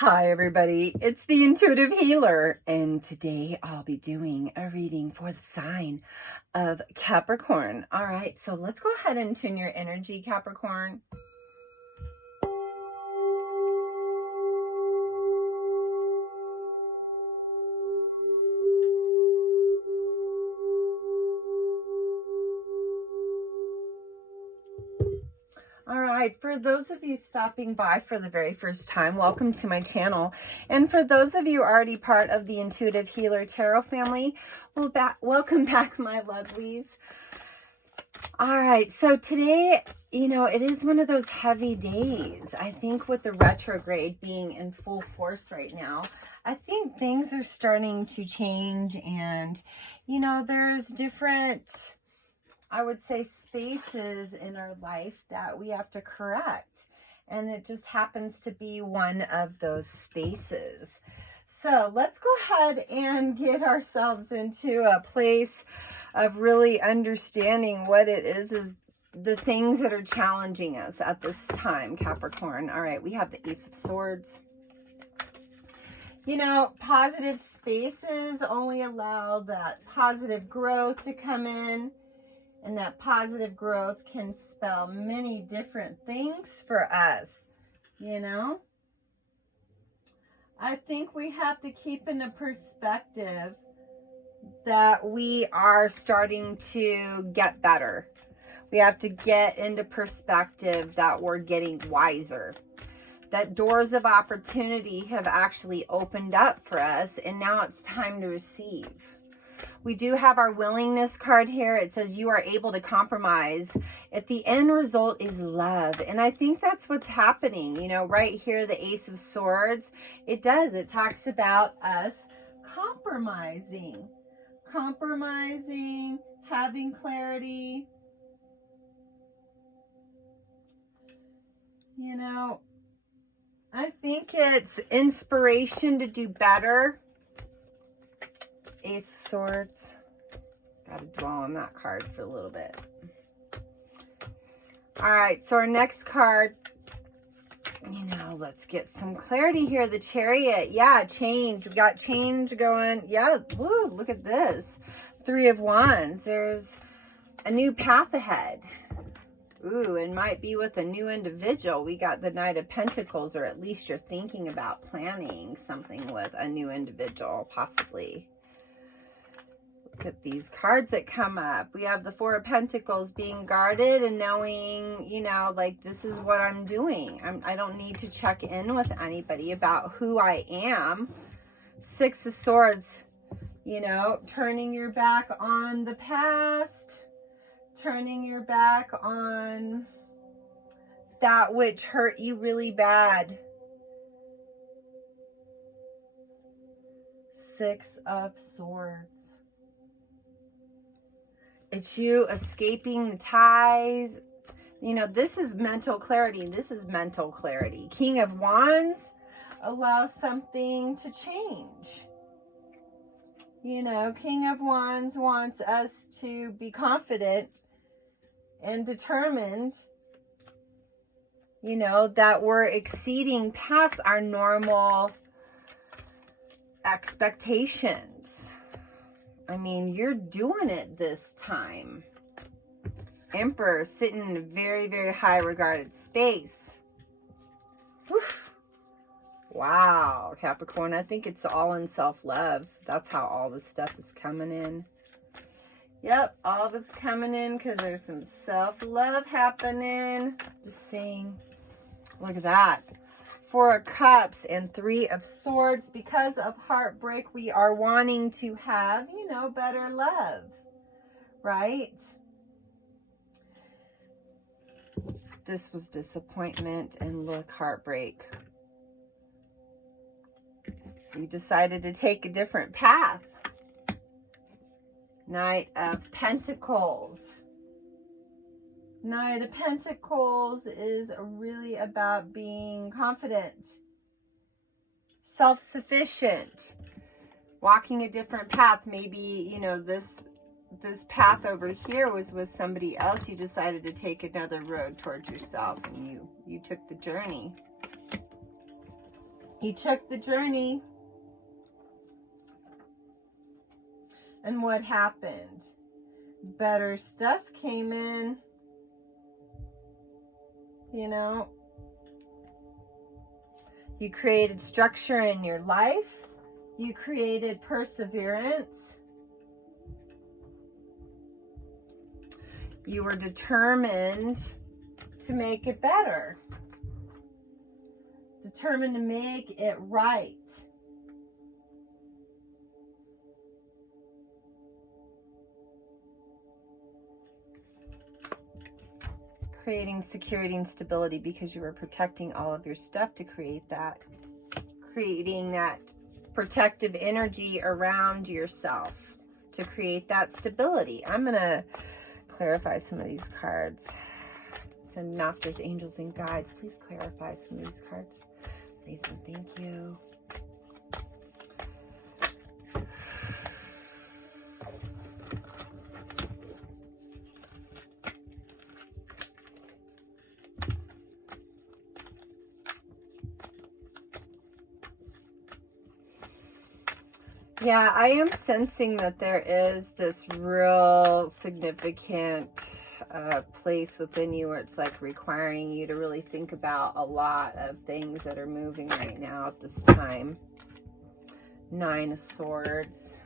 Hi everybody, it's the Intuitive Healer, and today I'll be doing a reading for the sign of Capricorn. All right, so let's go ahead and tune your energy, Capricorn. All right, for those of you stopping by for the very first time, welcome to my channel. And for those of you already part of the Intuitive Healer Tarot family, welcome back, my lovelies. All right, so today, it is one of those heavy days. I think with the retrograde being in full force right now, I think things are starting to change, and, there's different, I would say, spaces in our life that we have to correct. And it just happens to be one of those spaces. So let's go ahead and get ourselves into a place of really understanding what it is the things that are challenging us at this time, Capricorn. All right, we have the Ace of Swords. Positive spaces only allow that positive growth to come in. And that positive growth can spell many different things for us, I think we have to keep in a perspective that we are starting to get better. We have to get into perspective that we're getting wiser. That doors of opportunity have actually opened up for us, and now it's time to receive. We do have our willingness card here. It says you are able to compromise. If the end result is love. And I think that's what's happening. Right here, the Ace of Swords, it talks about us compromising, having clarity. I think it's inspiration to do better. Ace of Swords. Got to dwell on that card for a little bit. All right, so our next card, let's get some clarity here. The Chariot. Yeah, change. We got change going. Yeah, woo, look at this. Three of Wands. There's a new path ahead. Ooh, it might be with a new individual. We got the Knight of Pentacles, or at least you're thinking about planning something with a new individual, possibly. Look at these cards that come up. We have the Four of Pentacles, being guarded and knowing, this is what I'm doing. I don't need to check in with anybody about who I am. Six of Swords, turning your back on the past, turning your back on that which hurt you really bad. Six of Swords. It's you escaping the ties. This is mental clarity. This is mental clarity. King of Wands allows something to change. King of Wands wants us to be confident and determined, that we're exceeding past our normal expectations. You're doing it this time. Emperor sitting in a very, very high regarded space. Woof. Wow, Capricorn, I think it's all in self-love. That's how all this stuff is coming in. Yep, all of it's coming in because there's some self-love happening. Just saying. Look at that. Four of Cups and Three of Swords. Because of heartbreak, we are wanting to have, better love, right? This was disappointment, and look, heartbreak. You decided to take a different path. Knight of Pentacles. Knight of Pentacles is really about being confident, self-sufficient, walking a different path. Maybe, this path over here was with somebody else. You decided to take another road towards yourself, and you took the journey. You took the journey. And what happened? Better stuff came in. You know, you created structure in your life. You created perseverance. You were determined to make it better. Determined to make it right. Creating security and stability because you were protecting all of your stuff to create that. Creating that protective energy around yourself to create that stability. I'm going to clarify some of these cards. Send masters, angels, and guides. Please clarify some of these cards. Please and thank you. Yeah, I am sensing that there is this real significant place within you where it's like requiring you to really think about a lot of things that are moving right now at this time. 9 of Swords.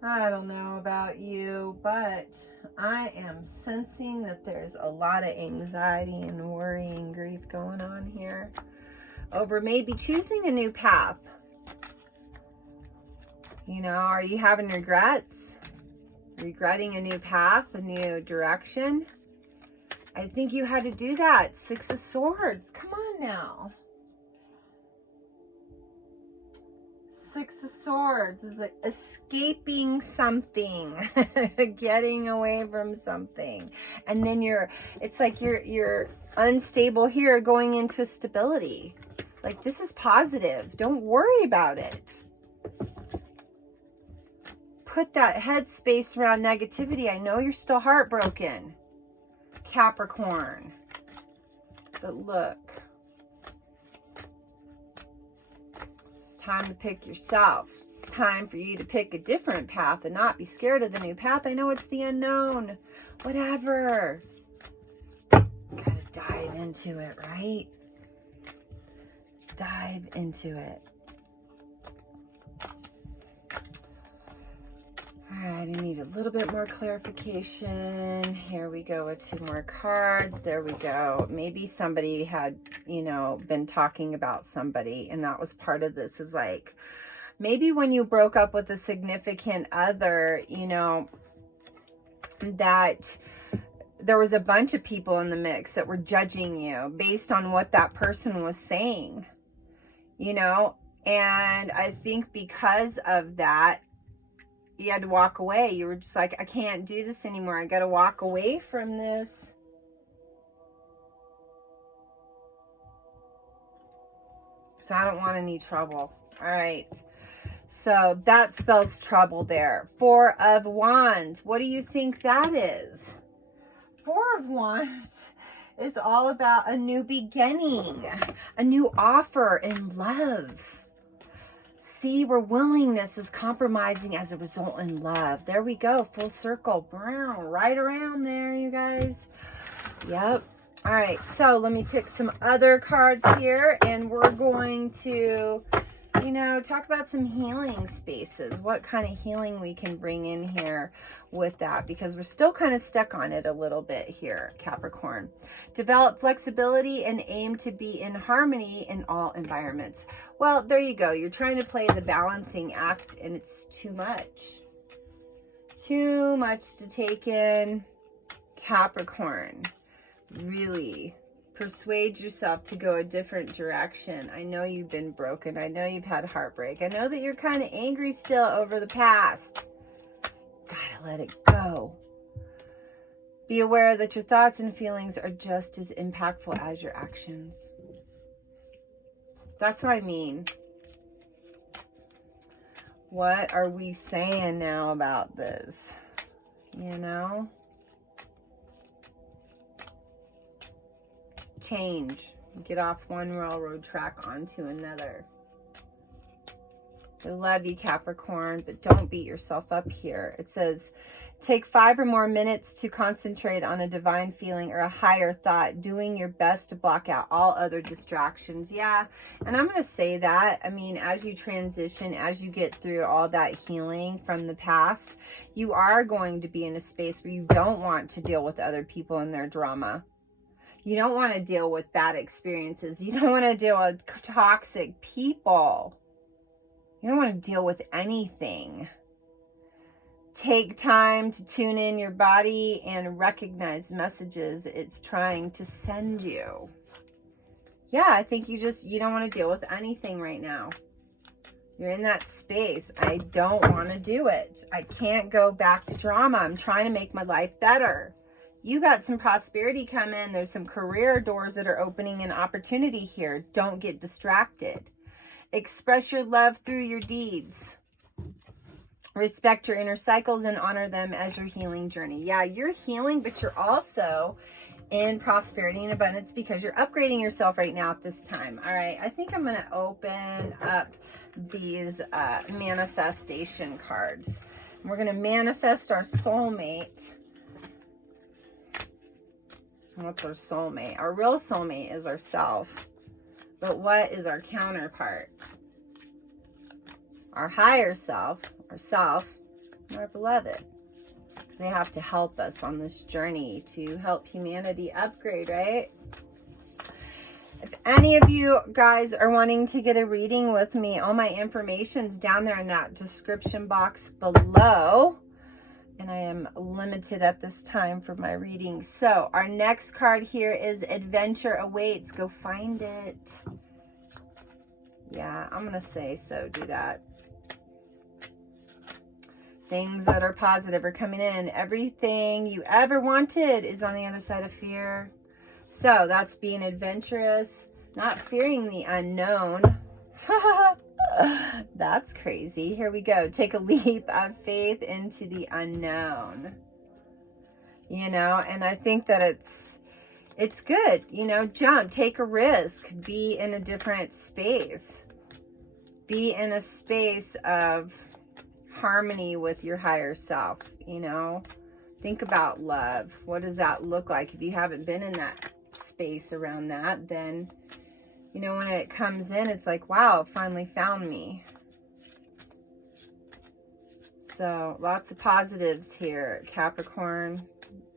I don't know about you, but I am sensing that there's a lot of anxiety and worry and grief going on here over maybe choosing a new path. You know, are you having regrets? Regretting a new path, a new direction? I think you had to do that. 6 of Swords. Come on now. 6 of Swords is like escaping something, getting away from something. And then it's like you're unstable here going into stability. Like, this is positive. Don't worry about it. Put that headspace around negativity. I know you're still heartbroken, Capricorn. But look, it's time to pick yourself. It's time for you to pick a different path and not be scared of the new path. I know it's the unknown. Whatever. Gotta dive into it, right? Dive into it. All right, I need a little bit more clarification. Here we go with 2 more cards. There we go. Maybe somebody had, you know, been talking about somebody, and that was part of this. Is like, maybe when you broke up with a significant other, you know, that there was a bunch of people in the mix that were judging you based on what that person was saying, you know, and I think because of that, you had to walk away. You were just like, I can't do this anymore. I got to walk away from this. So I don't want any trouble. All right. So that spells trouble there. 4 of Wands. What do you think that is? 4 of Wands is all about a new beginning, a new offer in love. See where willingness is compromising as a result in love. There we go. Full circle. Right around there, you guys. Yep. All right. So let me pick some other cards here. And we're going to, you know, talk about some healing spaces. What kind of healing we can bring in here with that. Because we're still kind of stuck on it a little bit here, Capricorn. Develop flexibility and aim to be in harmony in all environments. Well, there you go. You're trying to play the balancing act, and it's too much. Too much to take in, Capricorn. Really persuade yourself to go a different direction. I know you've been broken. I know you've had heartbreak. I know that you're kind of angry still over the past. Gotta let it go. Be aware that your thoughts and feelings are just as impactful as your actions. That's what I mean. What are we saying now about this? You know? Change. Get off one railroad track onto another. I love you, Capricorn, but don't beat yourself up here. It says, take 5 or more minutes to concentrate on a divine feeling or a higher thought, doing your best to block out all other distractions. Yeah, and I'm going to say that. I mean, as you transition, as you get through all that healing from the past, you are going to be in a space where you don't want to deal with other people and their drama. You don't want to deal with bad experiences. You don't want to deal with toxic people. You don't want to deal with anything. Take time to tune in your body and recognize messages it's trying to send you. Yeah, I think you don't want to deal with anything right now. You're in that space. I don't want to do it. I can't go back to drama. I'm trying to make my life better. You got some prosperity coming. There's some career doors that are opening and opportunity here. Don't get distracted. Express your love through your deeds. Respect your inner cycles and honor them as your healing journey. Yeah, you're healing, but you're also in prosperity and abundance because you're upgrading yourself right now at this time. All right, I think I'm going to open up these manifestation cards. We're going to manifest our soulmate. What's our soulmate? Our real soulmate is ourself. But what is our counterpart? Our higher self, our beloved. They have to help us on this journey to help humanity upgrade, right? If any of you guys are wanting to get a reading with me, all my information's down there in that description box below. And I am limited at this time for my reading. So our next card here is Adventure Awaits. Go find it. Yeah, I'm going to say so. Do that. Things that are positive are coming in. Everything you ever wanted is on the other side of fear. So that's being adventurous, not fearing the unknown. That's crazy. Here we go. Take a leap of faith into the unknown. You know, and I think that it's good. You know, jump, take a risk, be in a different space. Be in a space of harmony with your higher self, you know. Think about love. What does that look like? If you haven't been in that space around that, then you know, when it comes in, it's like, wow, it finally found me. So, lots of positives here, Capricorn.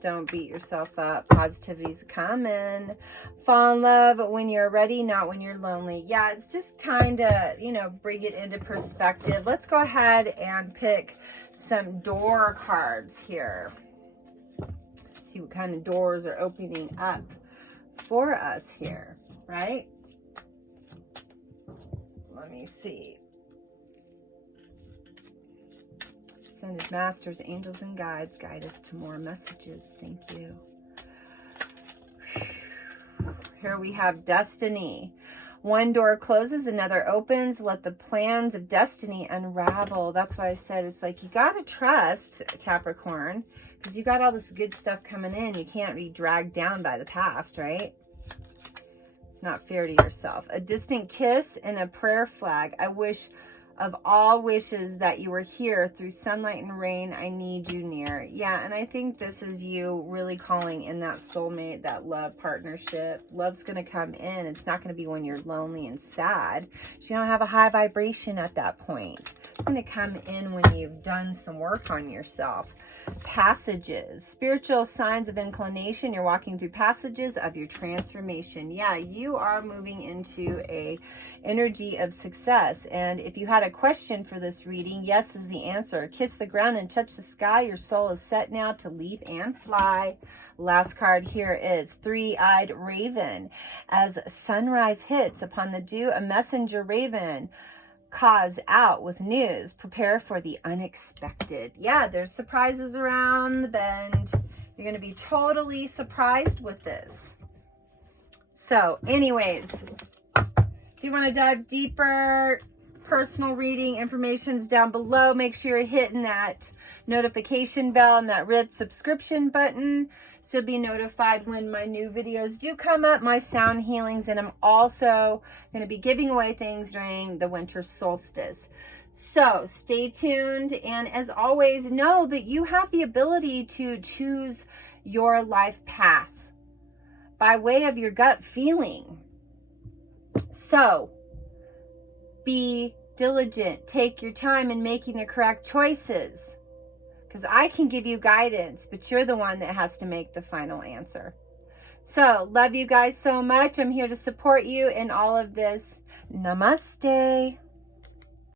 Don't beat yourself up. Positivity's coming. Fall in love when you're ready, not when you're lonely. Yeah, it's just time to, you know, bring it into perspective. Let's go ahead and pick some door cards here. See what kind of doors are opening up for us here, right? Let me see. Ascended Masters, Angels, and Guides, guide us to more messages. Thank you. Here we have Destiny. One door closes, another opens. Let the plans of destiny unravel. That's why I said it's like you got to trust, Capricorn, because you got all this good stuff coming in. You can't be dragged down by the past, right? Not fair to yourself. A distant kiss and a prayer flag. I wish of all wishes that you were here through sunlight and rain. I need you near. Yeah, and I think this is you really calling in that soulmate, that love partnership. Love's going to come in. It's not going to be when you're lonely and sad. You don't have a high vibration at that point. It's going to come in when you've done some work on yourself. Passages, spiritual signs of inclination. You're walking through passages of your transformation. Yeah, you are moving into a energy of success. And if you had a question for this reading, yes is the answer. Kiss the ground and touch the sky. Your soul is set now to leap and fly. Last card here is Three-Eyed Raven. As sunrise hits upon the dew, a messenger raven calls out with news. Prepare for the unexpected. Yeah, there's surprises around the bend. You're going to be totally surprised with this. So anyways, if you want to dive deeper, personal reading information's down below. Make sure you're hitting that notification bell and that red subscription button So be notified when my new videos do come up, my sound healings, and I'm also going to be giving away things during the winter solstice. So stay tuned, and as always, know that you have the ability to choose your life path by way of your gut feeling. So be diligent, take your time in making the correct choices, because I can give you guidance, but you're the one that has to make the final answer. So love you guys so much. I'm here to support you in all of this. Namaste.